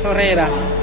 Sore dah.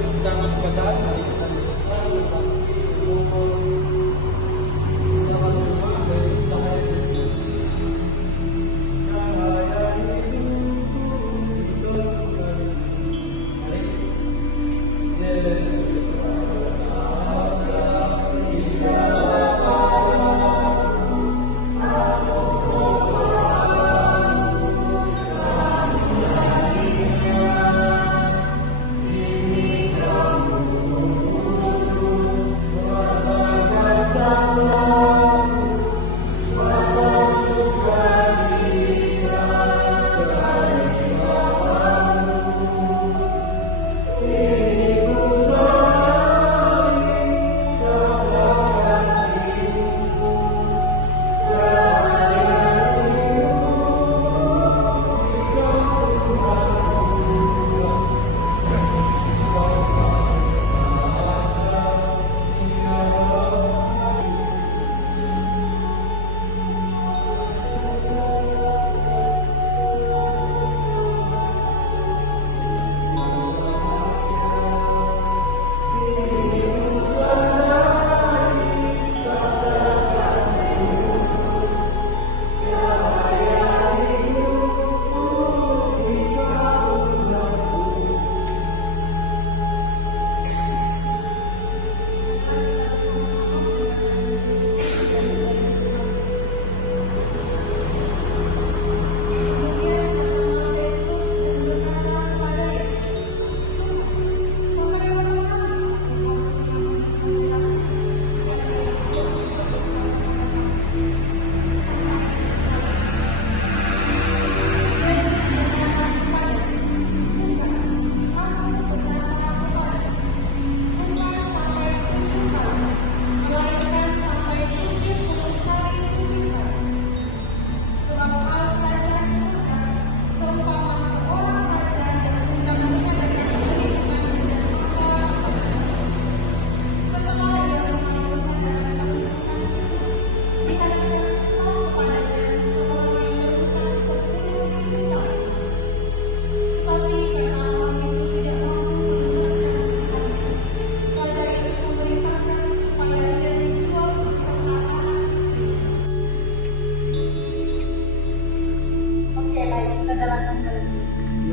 kita masuk bacaan hari ini.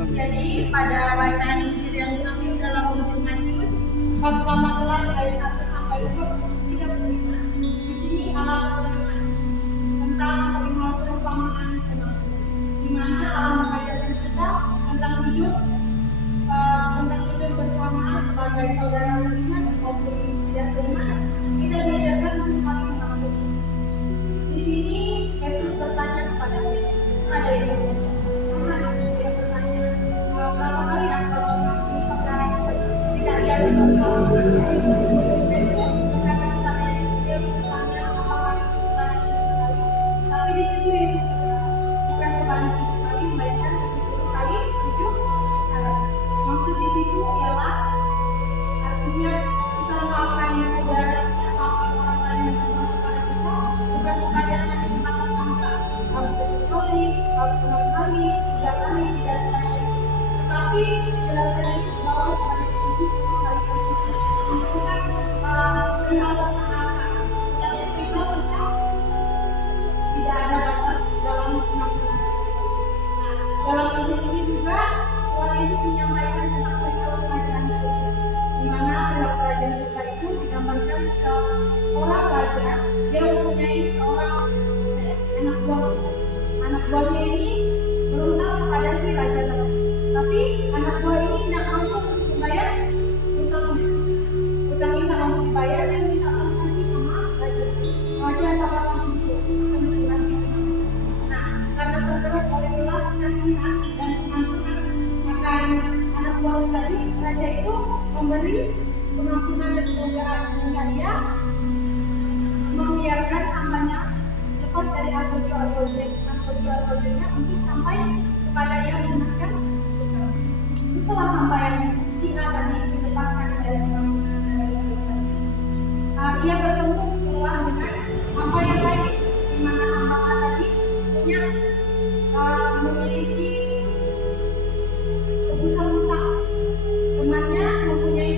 Jadi pada bacaan Injil yang diambil dalam Injil Matius bab 18 ayat 1 sampai 35. Di sini Allah berfirman tentang perihal perumpamaan Emmaus, di mana Allah mengajarkan kita tentang hidup bersama sebagai saudara seiman maupun tidak seiman. Kita diajarkan untuk saling mengampuni. Di sini Yesus bertanya kepada mereka, ada yang berapa kali yang kalau mengampuni saudara jika ia bersalah? Tapi di situ Yesus bukan sebanyak 7 kali, melainkan 70 kali 7 kali. Maksud di situ ialah artinya kita memaafkan saudara, memaafkan orang lain yang bersalah kepada kita, bukan sekadar hanya sebatas angka, harus 7 kali, harus 6 kali, 3 kali, tidak sebanyak itu. Tetapi jelasnya itu bahwa sebanyak 70 kali itu bukan perihal tentang angka, tapi perihal tentang tidak ada batas dalam pengampunan. Dalam Injil ini juga Tuhan Yesus menyampaikan tentang perihal kerajaan surga, di mana perihal kerajaan surga itu digambarkan seorang raja yang mempunyai seorang anak buah. Anak buahnya ini berutang kepada si raja tadi, tapi anak buah ini tidak mampu untuk membayar utangnya. Utangnya tidak mampu dibayar dan minta belas kasih sama raja. Raja sama mampu akan melunasi. Nah, karena tergerak oleh belas kasihan dan pengampunan akan anak buah tadi, raja itu memberi pengampunan dan pelegaan sehingga dia membiarkan hambanya lepas dari algoritma untuk sampai kepada yang melunaskan dosa. Setelah hamba yang si A tadi dilepaskan dari pengampunan dan dari dosa, dia bertemu keluar dengan hamba yang lain, di mana hamba A tadi punya memiliki tebusan hutang. Temannya mempunyai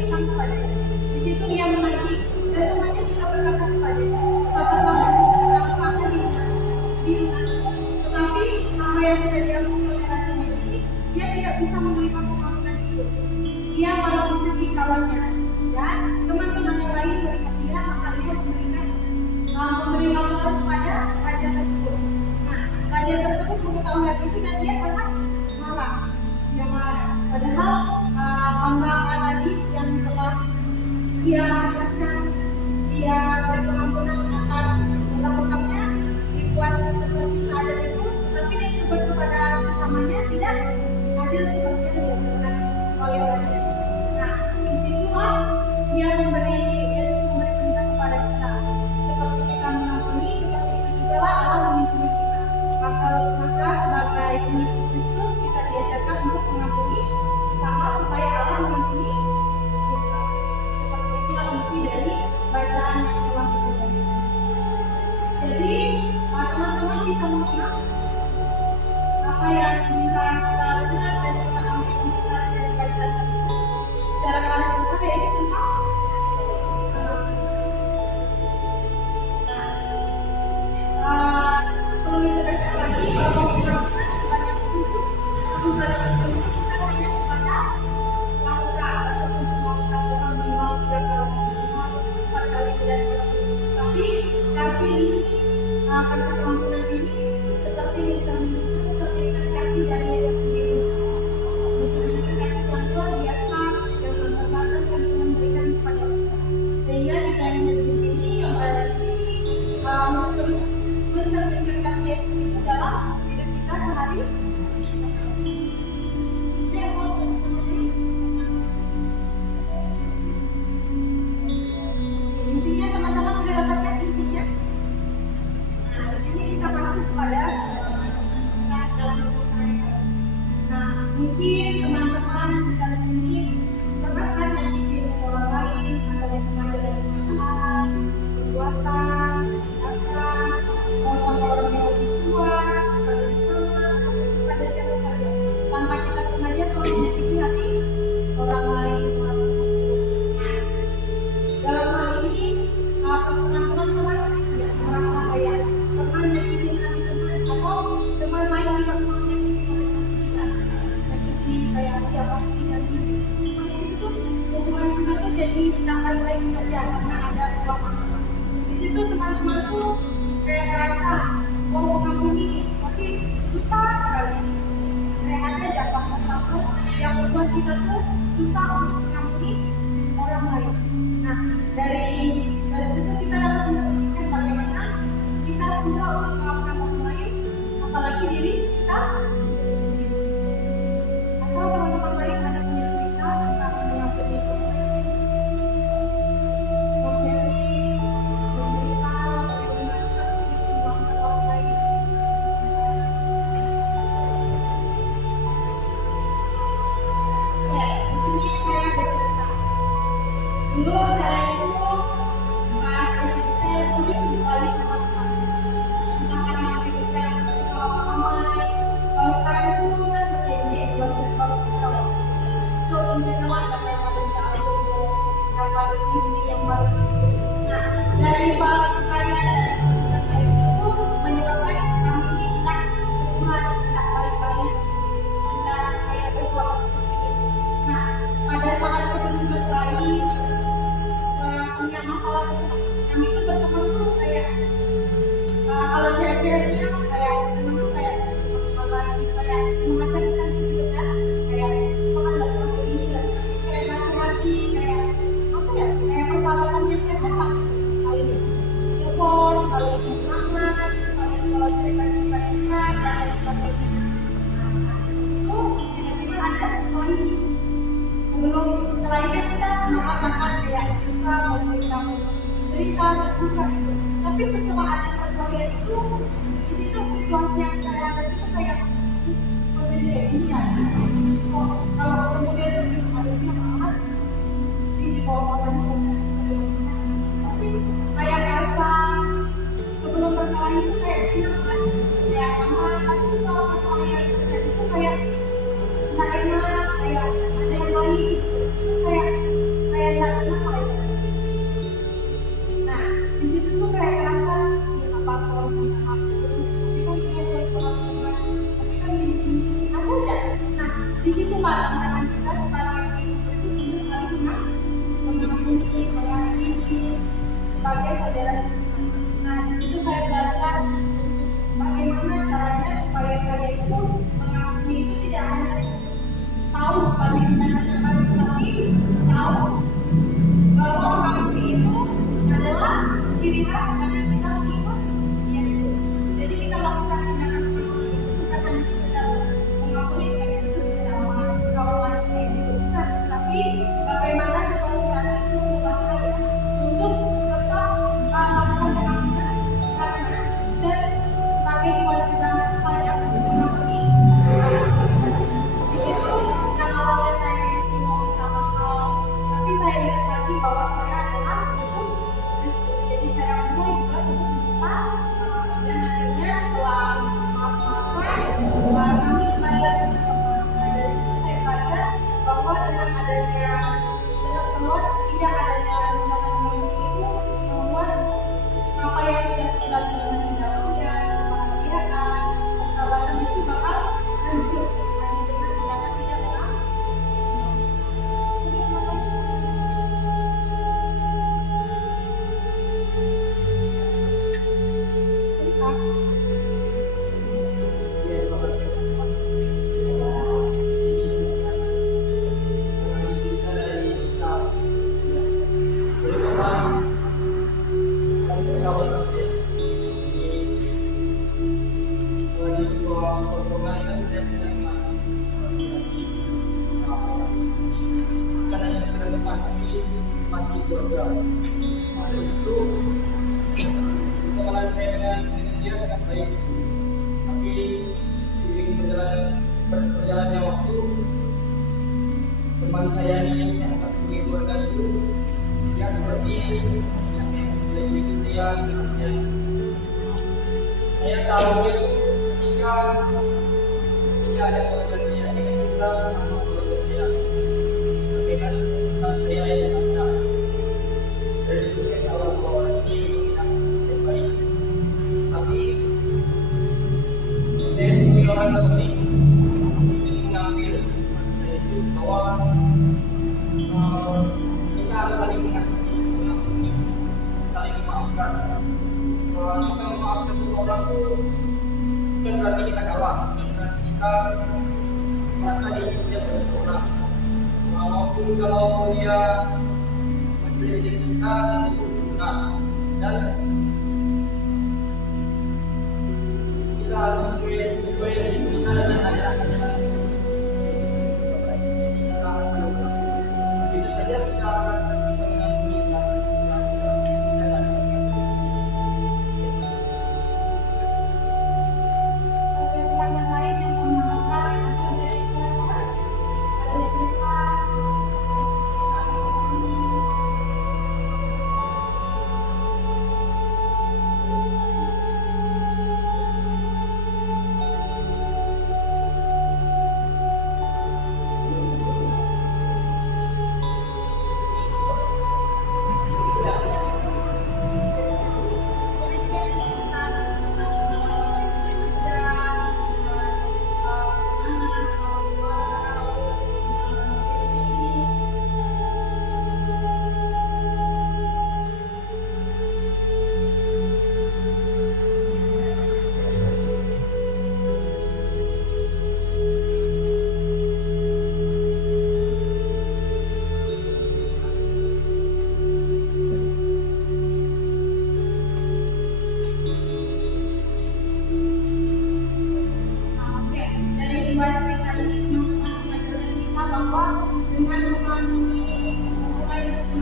dia malah mencuri kawannya, dan teman-teman yang lain melihat dia, maka dia memberi laporan kepada raja tersebut. Nah, raja tersebut mengetahui hal itu dan dia sangat marah. Dia marah. Padahal hamba tadi yang telah dia tugaskan, dia berpengampunan atas utang-utangnya, dibuat seperti keadaan itu, tapi dia berbuat kepada sesamanya tidak adil seperti yang dilakukan oleh raja. Nah, disitulah dia memberi Yesus memberi perintah kepada kita, seperti kita mengampuni, seperti itu juga lah Allah mengampuni kita. Maka sebagai pengikut Kristus kita diajarkan untuk mengampuni sama supaya Allah mengampuni kita. Seperti itulah inti dari bacaan yang telah kita bacakan. Jadi teman-teman bisa mengenal apa yang bisa kita dengar dan kita ambil pemisahan dari bacaan tersebut. Secara garis besar yaitu tentang perlu ditegaskan lagi bahwa pengampunan sebanyak 7 tahun dalam hidup kita hanya kepada Laura atau untuk melakukan doa minimal 3 kali minimal 4 kali tidak seperti itu. Tapi kasih ini, kasih pengampunan ini seperti bisa mencerminkan kasih dari Yesus sendiri, mencerminkan kasih yang luar biasa, yang terbatas yang Tuhan berikan kepada kita. Sehingga kita yang ada di sini, yang berada di sini, terus mencerminkan kasih Yesus itu dalam hidup kita sehari. Intinya teman-teman sudah dapatkan intinya. Nah, di sini kita masuk kepada dalam buku saya. Nah, mungkin teman-teman di sini pernah kan nyakitin orang lain atau disengaja dari perkataan, perbuatan, tindakan, mau sama orang yang lebih tua, pada sesama, atau pada siapa saja, tanpa kita sengaja telah menyakiti hati orang lain. Nah, dalam hal ini, teman-teman pernah tidak merasa kayak pernah nyakitin hati teman, atau teman lain juga pernah nyakitin hati kita, nyakiti kayak siapa sih lagi. Seperti itu tuh hubungan kita tuh jadi tidak baik-baik saja karena ada sebuah masalah. Di situ teman-teman tuh kayak ngerasa mau mengampuni, tapi susah sekali. Kayak ada aja faktor-faktor yang membuat kita tuh susah untuk mengampuni orang lain. Nah, dari situ kita dapat mencerminkan bagaimana kita susah untuk mengampuni orang lain, apalagi diri kita sendiri. Atau teman-teman lain ada punya cerita tentang mengampuni orang lain. Mau sharing, mau cerita bagaimana kita bisa mengampuni orang lain. Ya, di sini saya bercerita. Dulu saya itu saya sering dikali sama teman. Entah karena hidupnya salah paham. Kalau sekarang itu kan berjanji kalau itu menjelaskan sampai pada cara berapa ini yang baik. Nah, dari perkalian itu menyebabkan kami tidak hubungan tidak baik-baik, tidak kayak bersuara seperti itu. Nah, pada saat sebelum berkelahi punya masalah kami itu berteman tuh kayak kalau cewek-ceweknya kayak teman tuh kayak kayak mengajarkan gitu kan, kayak makan nggak seperti ini dan kayak nasihati kayak apa ya, kayak persahabatan yang sehat lah, saling support, saling semangat, saling kalau cerita dan lain sebagainya. Nah, itu tiba-tiba ada ini sebelum kelainan kita semangat makan kayak suka mau cerita terbuka gitu. Tapi setelah ada perkelahian itu, di situ situasi yang saya ada itu kayak kayak ini ya. Kalau kemudian ada yang malas, ini bawa pasti kayak rasa sebelum perkelahian itu kayak senang kan, ya aman. Tapi setelah perkelahian itu kayak nggak enak, kayak ada yang lain, kayak nggak enak kayak. Nah, di situ tuh kayak ngerasa apa kalau sama aku, tapi kan dia kalau teman, tapi kan ini ada aja. Nah, di situ lah tantangan bahwa saya adalah tubuh Kristus. Jadi saya mau juga tubuh kita. Dan akhirnya setelah maaf-maafan kami kembali lagi bertemu. Nah dari situ saya belajar bahwa dengan adanya tidak adanya tindakan manusia itu membuat apa yang sudah terjadi dengan pendahuluan, kebahagiaan, persahabatan itu bakal hancur hanya dengan tindakan tidak benar. Pertemanan saya dengan dia sangat baik, tapi seiring berjalannya waktu, teman saya ini yang sangat punya keluarga itu, dia seperti yang menjadi yang saya tahu itu ketika ada keluarga dia dengan kita sama keluarga dia, tapi kan saya yang tidak. Dari situ saya tahu bahwa orang ini tidak baik. Tapi saya sebagai orang Katolik ingin mengambil Yesus bahwa kita harus saling mengasihi, saling memaafkan. Kalau kita memaafkan seseorang itu bukan berarti kita kalah, bukan berarti kita merasa dia tidak bersalah. Walaupun kalau dia menjadi kita itu benar, dan kita harus sesuai dengan kita dan ajaran-ajaran itu saja bisa mengampuni Teman yang lain yang mengenalkan atau dari keluarga, dari cerita. Dari dua cerita ini mengajarkan kita bahwa dengan mengampuni orang lain itu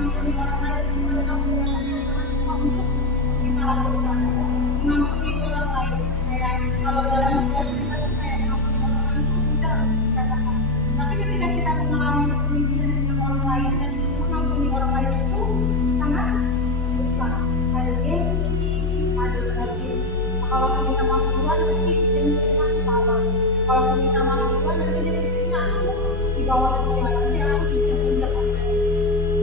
adalah perbuatan yang sangat susah untuk kita lakukan. Mengampuni orang lain, kayak kalau dalam sebuah cerita itu kayak mengampuni orang lain itu mudah dikatakan. Tapi ketika kita mengalami perselisihan dengan orang lain dan mengampuni orang lain itu sangat susah. Ada gengsi, ada lagi kalau kita maaf duluan nanti bisa menerima salah. Kalau kita maaf duluan nanti jadi istrinya aku di bawah dia, nanti aku tidak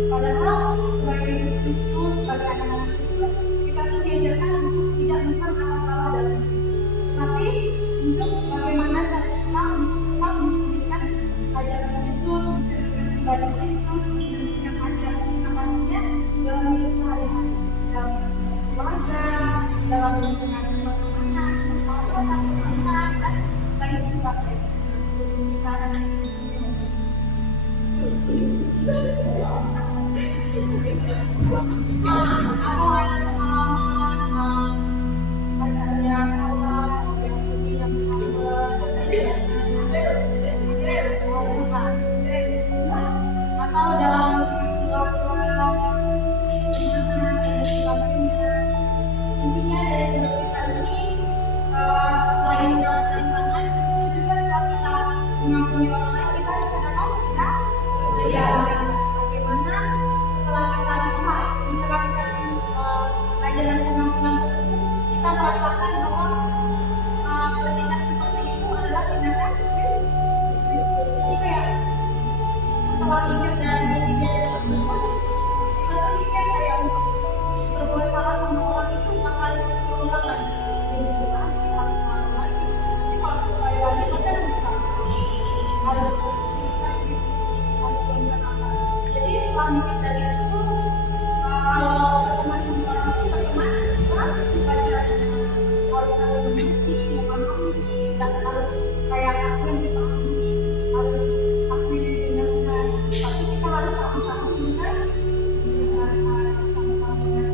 padahal sebagai Kristus, sebagai anak-anak Kristus, kita tuh diajarkan untuk tidak melakukan salah dalam hidup, tapi untuk bagaimana cara kita untuk tetap mencerminkan ajaran Kristus, mencerminkan pribadi Kristus, mencerminkan ajaran kasihnya dalam hidup sehari-hari, dalam keluarga, dalam lingkungan pertemanan, persahabatan, percintaan, dan lain sebagainya. Kita aku ada pengalaman pacarnya salah yang lebih yang atau dalam keluarga dan sebagainya. Intinya dari cerita ini selain dapat tantangan, disitu juga setelah kita mengampuni orang lain, kita bisa dapat kita bagaimana setelah kita selanjutnya dari itu kalau ketemu sama orang itu bagaimana kita baca harus saling mengerti, memahami, dan harus kayak aku yang dipahami, harus aku yang benar-benar, tapi kita harus sama-sama benar sama-sama benar.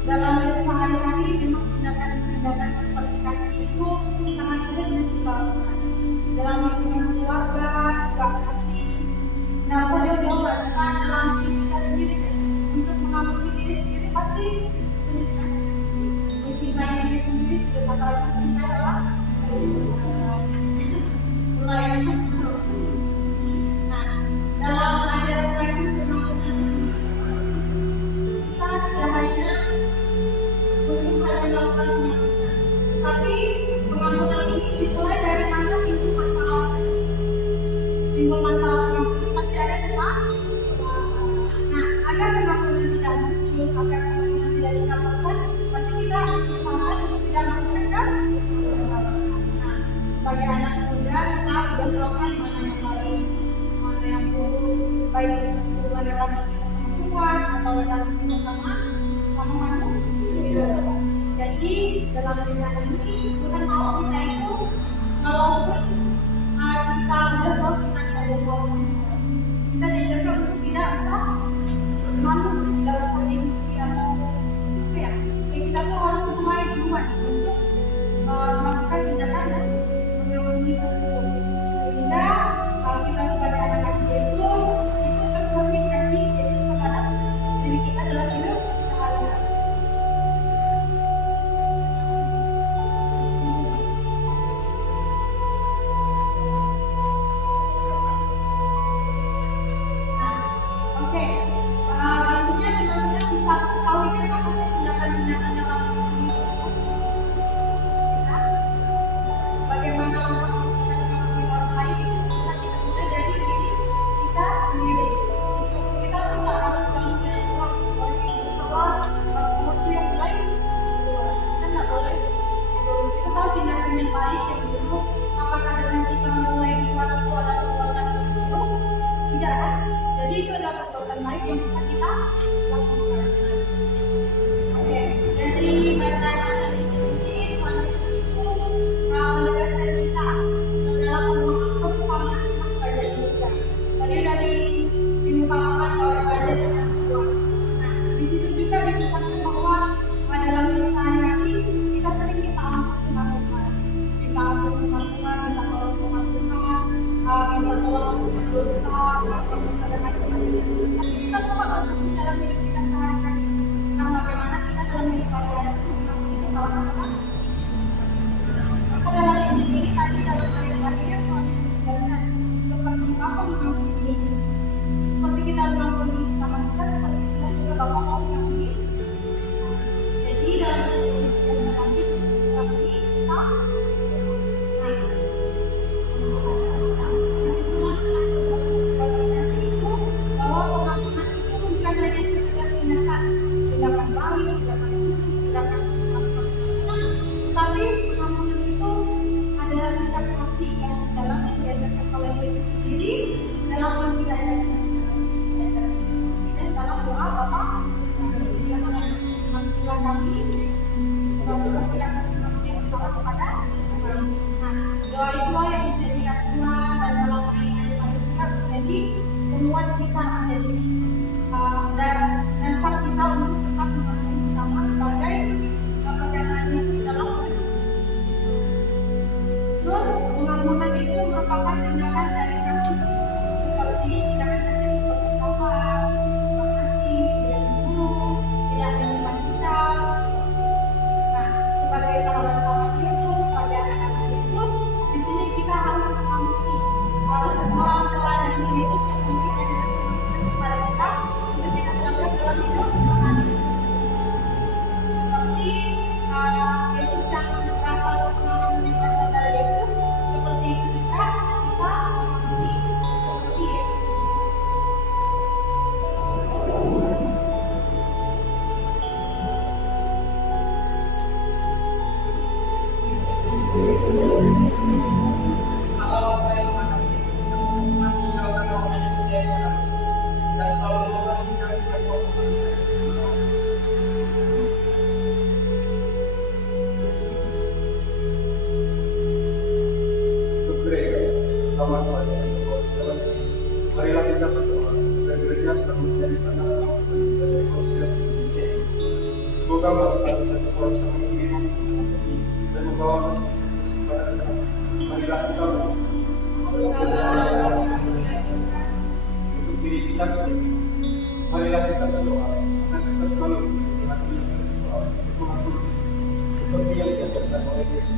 Dalam hidup sehari-hari memang tindakan seperti kasih itu sangat sulit untuk dilakukan. Dalam lingkungan keluarga juga pasti nggak usah jauh-jauh lah, kita dalam diri kita sendiri untuk mengambil diri sendiri pasti sulit kan. Mencintai diri sendiri sudah apalagi mencintai orang mulai. Nah, dalam ajaran kasih memang kita tidak hanya untuk hal yang melakukan pengampunan, tapi pengampunan ini dimulai dari mana timbul masalah. Timbul masalah pengampunan pasti ada kesalahan. Nah, agar pengampunan tidak muncul, agar pengampunan tidak dikabulkan, pasti kita usahakan untuk tidak melakukan kesalahan. Nah, sebagai anak muda kita sudah melakukan mana yang baik, mana yang buruk, baik itu relasi kita sama Tuhan atau relasi kita sama manusia. Jadi dalam dunia ini Tuhan mau kita itu walaupun kita udah tahu kita tidak ada salah, kita diajarkan untuk tidak usah malu, tidak usah gengsi atau apa ya. Kita tuh harus mulai duluan untuk melakukan tindakan dan mengampuni tersebut. Sehingga kalau kita sebagai anak Yesus itu tercermin kasih Yesus kepada diri kita dalam hidup sehari-hari. kita berdoa agar gereja selalu menjadi tanah dan rekonsiliasi dunia. Semoga selalu satu orang sama mengirim dan membawa kasih kepada sesama. Marilah kita berdoa untuk diri kita sendiri. Marilah kita berdoa agar kita selalu memiliki hati yang berdoa untuk mengampuni seperti yang diajarkan oleh Yesus.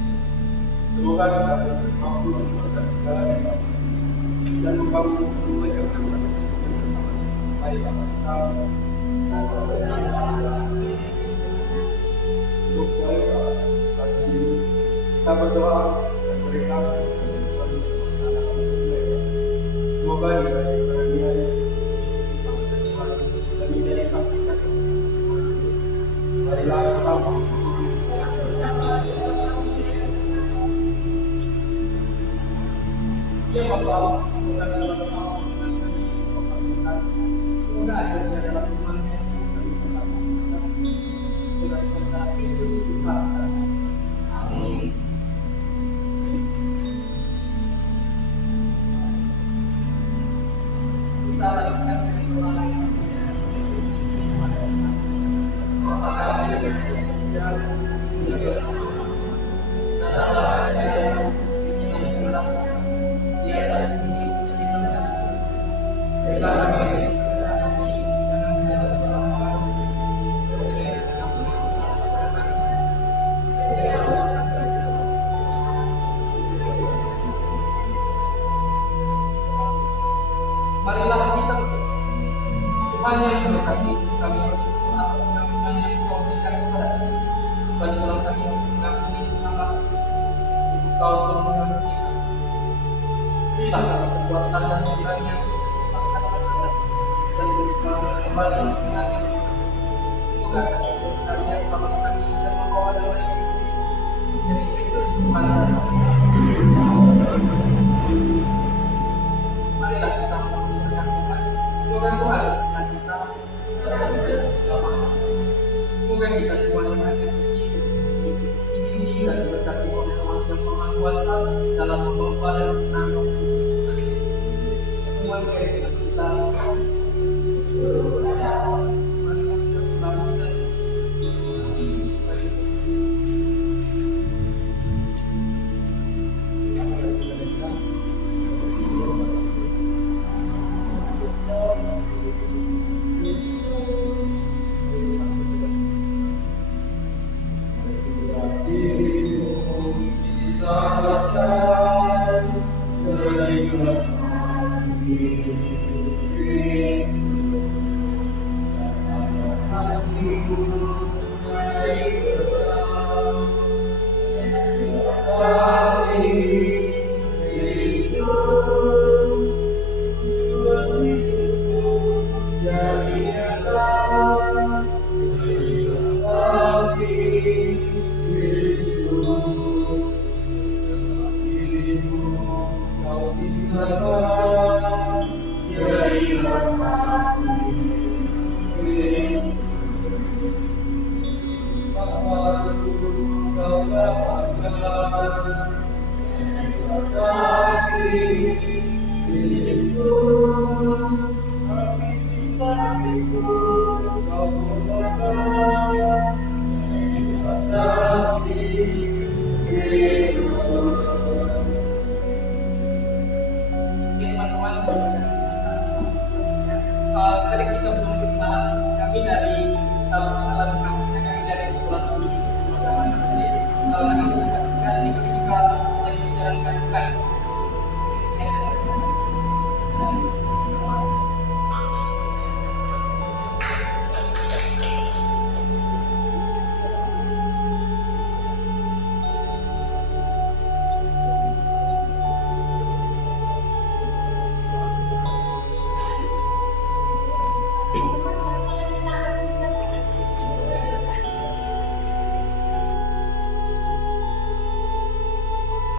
Semoga kita mampu melepaskan segala dosa dan membangun kebaikan bersama. Marilah kita untuk kualitas saat ini kita berdoa dan mereka selalu semoga diberi karunia dan menjadi saksi kasih. Marilah kita Ya Bapa, semoga selalu kau kami memperhatikan. Semoga akhirnya dalam iman-Nya kami memperhatikan. Dengan kata Kristus Tuhan. Amin. Kita lanjutkan dari doa Kristus Tuhan. Bapa kami yang Kristus Tuhan, di atas misi kita berilah kami rezeki dan menjaga keselamatan seperti yang kami lakukan. Marilah kita berdoa. Tuhan yang berkasih, kami bersyukur atas pengampunan yang Kau berikan kepada kami. Bantulah kami untuk mengampuni sesama seperti Kau telah mengampuni kami. Berilah kami kekuatan dan keberanian untuk melepaskan rasa sakit dan berikan kembali dengan yang bersama. Semoga kasih Tuhan yang menolong kami dan membawa damai dari Kristus Tuhan. Marilah kita mengucapkan Tuhan. Semoga Tuhan berserta kita. Semoga kita semua dengan rezeki ini dan diberkati oleh Allah yang Maha Kuasa dalam membawa dan menanggung kudus. Pertemuan saya dengan kita semua. Mari kita bangun dan terus. Kristus, kau